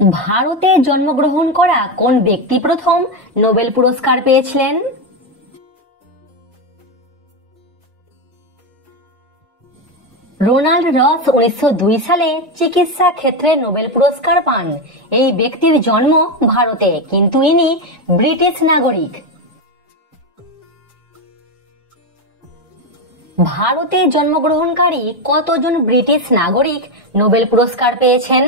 ভারতে জন্মগ্রহণ করা কোন ব্যক্তি প্রথম নোবেল পুরস্কার পেয়েছিলেন? রোনাল্ড রস 1902 সালে চিকিৎসা ক্ষেত্রে নোবেল পুরস্কার পান। এই ব্যক্তির জন্ম ভারতে, কিন্তু ইনি ব্রিটিশ নাগরিক। ভারতে জন্মগ্রহণকারী কতজন ব্রিটিশ নাগরিক নোবেল পুরস্কার পেয়েছেন?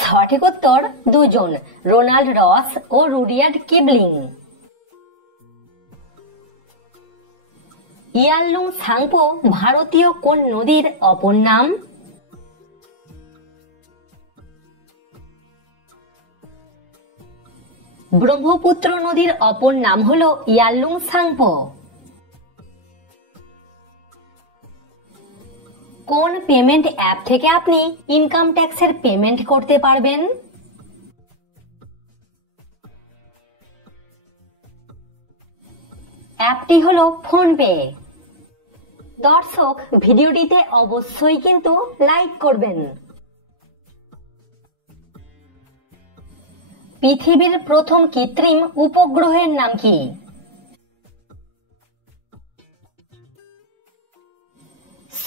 সঠিক উত্তর 2 জন, রোনাল্ড রস ও রুডিয়ার্ড কিপলিং। ইয়ারলুং সাংপো ভারতীয় কোন নদীর অপর নাম? ব্রহ্মপুত্র নদীর অপর নাম হলো ইয়ারলুং সাংপো। কোন পেমেন্ট অ্যাপ থেকে আপনি ইনকাম ট্যাক্সের পেমেন্ট করতে পারবেন? অ্যাপটি হলো ফোনপে। দর্শক, ভিডিওটিতে অবশ্যই কিন্তু লাইক করবেন। পৃথিবীর প্রথম কৃত্রিম উপগ্রহের নাম কি?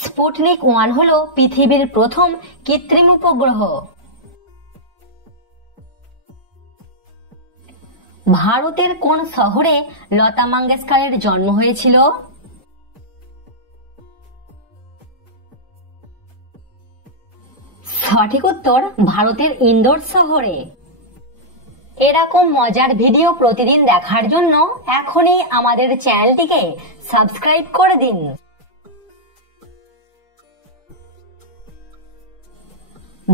স্পুটনিক 1 হলো পৃথিবীর প্রথম কৃত্রিম উপগ্রহ। ভারতের কোন শহরে লতা মঙ্গেশকরের জন্ম হয়েছিল? সঠিক উত্তর ভারতের ইন্দোর শহরে। এরকম মজার ভিডিও প্রতিদিন দেখার জন্য এখনই আমাদের চ্যানেলটিকে সাবস্ক্রাইব করে দিন।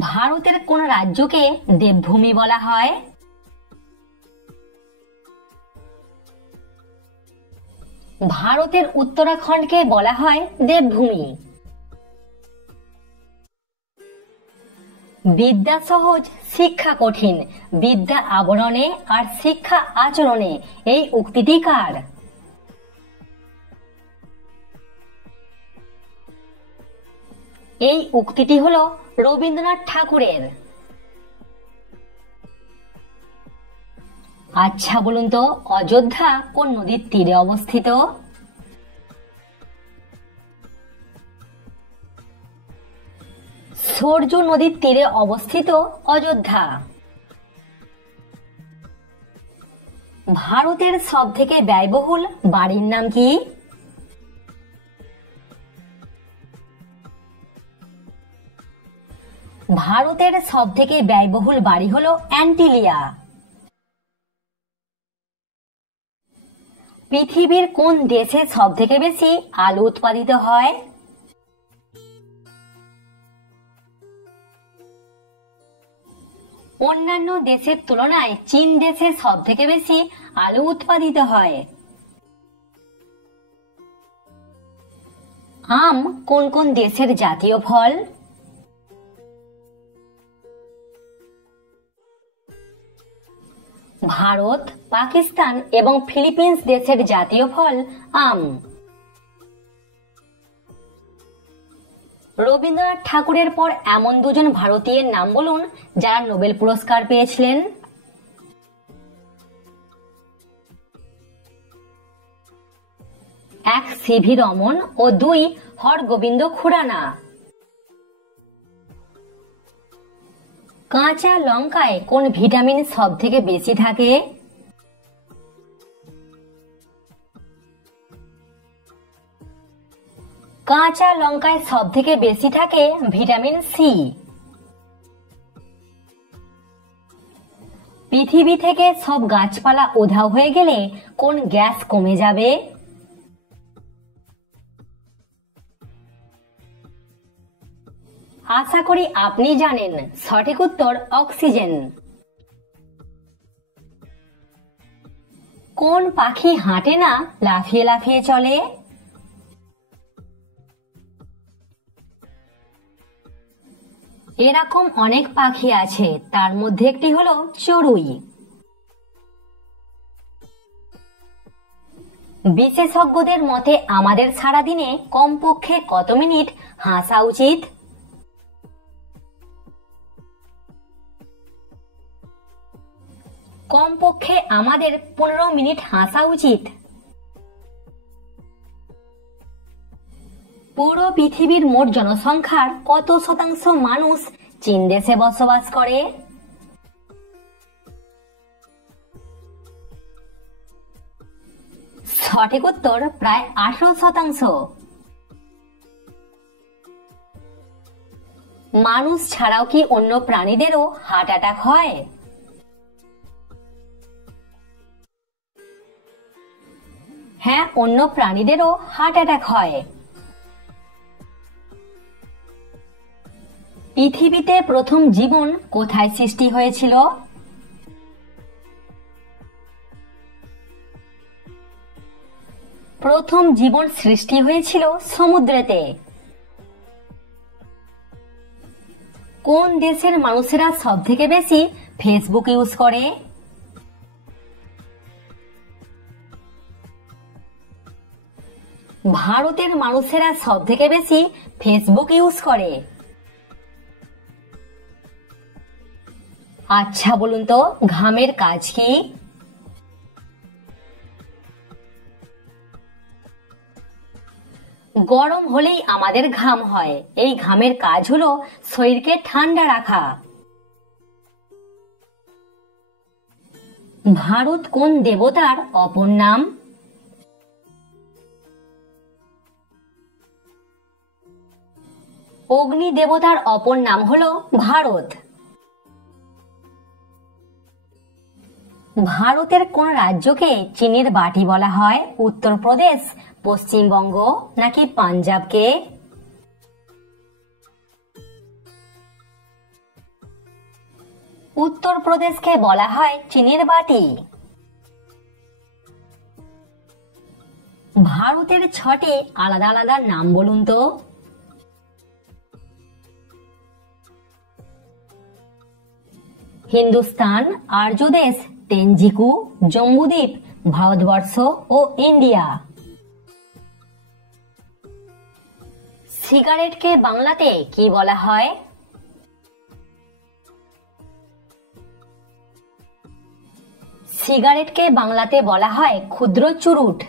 ভারতের কোন রাজ্যকে দেবভূমি বলা হয়? ভারতের উত্তরাখণ্ডকে বলা হয় দেবভূমি। বিদ্যা সহজ, শিক্ষা কঠিন, বিদ্যা আবরণে আর শিক্ষা আচরণে, এই উক্তিটি কার? এই উক্তিটি হলো রবীন্দ্রনাথ ঠাকুরের। আচ্ছা বলুন তো, অযোধ্যা কোন নদীর তীরে অবস্থিত? সরজু নদীর তীরে অবস্থিত অযোধ্যা। ভারতের সবথেকে ব্যয়বহুল বাড়ির নাম কি? ভারতের সবথেকে ব্যয়বহুল বাড়ি হলো অ্যান্টিলিয়া। পৃথিবীর কোন দেশে সবথেকে বেশি আলু উৎপাদিত হয়? অন্যান্য দেশের তুলনায় চীন দেশে সবথেকে বেশি আলু উৎপাদিত হয়। আম কোন কোন দেশের জাতীয় ফল? ভারত, পাকিস্তান এবং ফিলিপিন্স দেশের জাতীয় ফল আম। রবীন্দ্রনাথ ঠাকুরের পর এমন দুজন ভারতীয়ের নাম বলুন যারা নোবেল পুরস্কার পেয়েছিলেন। এক সিভি রমন ও 2 হরগোবিন্দ খুরানা। কাঁচা লঙ্কায় কোন ভিটামিন সবথেকে বেশি থাকে? কাঁচা লঙ্কায় সবথেকে বেশি থাকে ভিটামিন সি। পৃথিবী থেকে সব গাছপালা উধাও হয়ে গেলে কোন গ্যাস কমে যাবে? আশা করি আপনি জানেন। সঠিক উত্তর অক্সিজেন। কোন পাখি হাঁটে না, লাফিয়ে লাফিয়ে চলে? এরকম অনেক পাখি আছে, তার মধ্যে একটি হলো চড়ুই। বিশেষজ্ঞদের মতে আমাদের সারাদিনে কমপক্ষে কত মিনিট হাসা উচিত? কমপক্ষে আমাদের 15 মিনিট হাসা উচিত। পুরো পৃথিবীর মোট জনসংখ্যার কত শতাংশ মানুষ চীন দেশে বসবাস করে? সঠিক উত্তর প্রায় 18%। মানুষ ছাড়াও কি অন্য প্রাণীদেরও হার্ট অ্যাটাক হয়? হ্যাঁ, অন্য প্রাণীদেরও হার্ট অ্যাটাক হয়। পৃথিবীতে প্রথম জীবন কোথায় সৃষ্টি হয়েছিল? প্রথম জীবন সৃষ্টি হয়েছিল সমুদ্রেতে। কোন দেশের মানুষেরা সবথেকে বেশি ফেসবুক ইউজ করে? ভারতের মানুষেরা সবথেকে বেশি ফেসবুক ইউজ করে। আচ্ছা বলুন তো, ঘামের কাজ কি? গরম হলেই আমাদের ঘাম হয়। এই ঘামের কাজ হলো শরীরকে ঠান্ডা রাখা। ভারত কোন দেবতার অপর নাম? অগ্নি দেবতার অপর নাম হলো ভারত। ভারতের কোন রাজ্যকে চীনের বাটি বলা হয়? উত্তরপ্রদেশ, পশ্চিমবঙ্গ নাকি পাঞ্জাবকে? উত্তরপ্রদেশকে বলা হয় চীনের বাটি। ভারতের 6টি আলাদা আলাদা নাম বলুন তো। হিন্দুস্তান, আর্যদেশ, তেনজিকু, জম্বুদ্বীপ, ভারতবর্ষ ও ইন্ডিয়া। সিগারেটকে বাংলাতে কি বলা হয়? সিগারেটকে বাংলাতে বলা হয় ক্ষুদ্র চুরুট।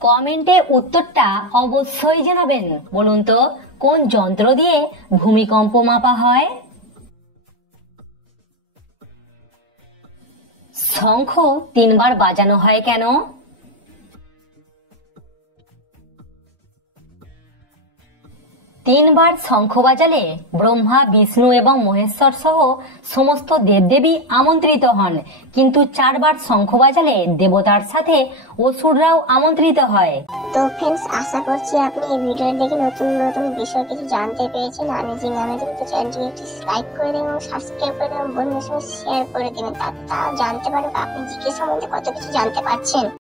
কমেন্টে উত্তরটা অবশ্যই জানাবেন। বলুন তো, কোন যন্ত্র দিয়ে ভূমিকম্প মাপা হয়? শঙ্খ 3 বার বাজানো হয় কেন? তিনবার শঙ্খ বাজালে ব্রহ্মা, বিষ্ণু এবং মহেশ্বর সহ সমস্ত দেবদেবী আমন্ত্রিত হন, কিন্তু 4 বার শঙ্খ বাজালে দেবতার সাথে অসুররাও আমন্ত্রিত হয়। তো फ्रेंड्स, আশা করছি আপনি এই ভিডিও দেখে নতুন নতুন বিষয় কিছু জানতে পেরেছেন। আমেজিং তো চ্যানেলটিকে একটু লাইক করে দিন এবং সাবস্ক্রাইব করে দিন, বন্ধুদের সঙ্গে শেয়ার করে দিবেন। তারা জানতে পারবে আপনি জিকে সম্বন্ধে কত কিছু জানতে পারছেন।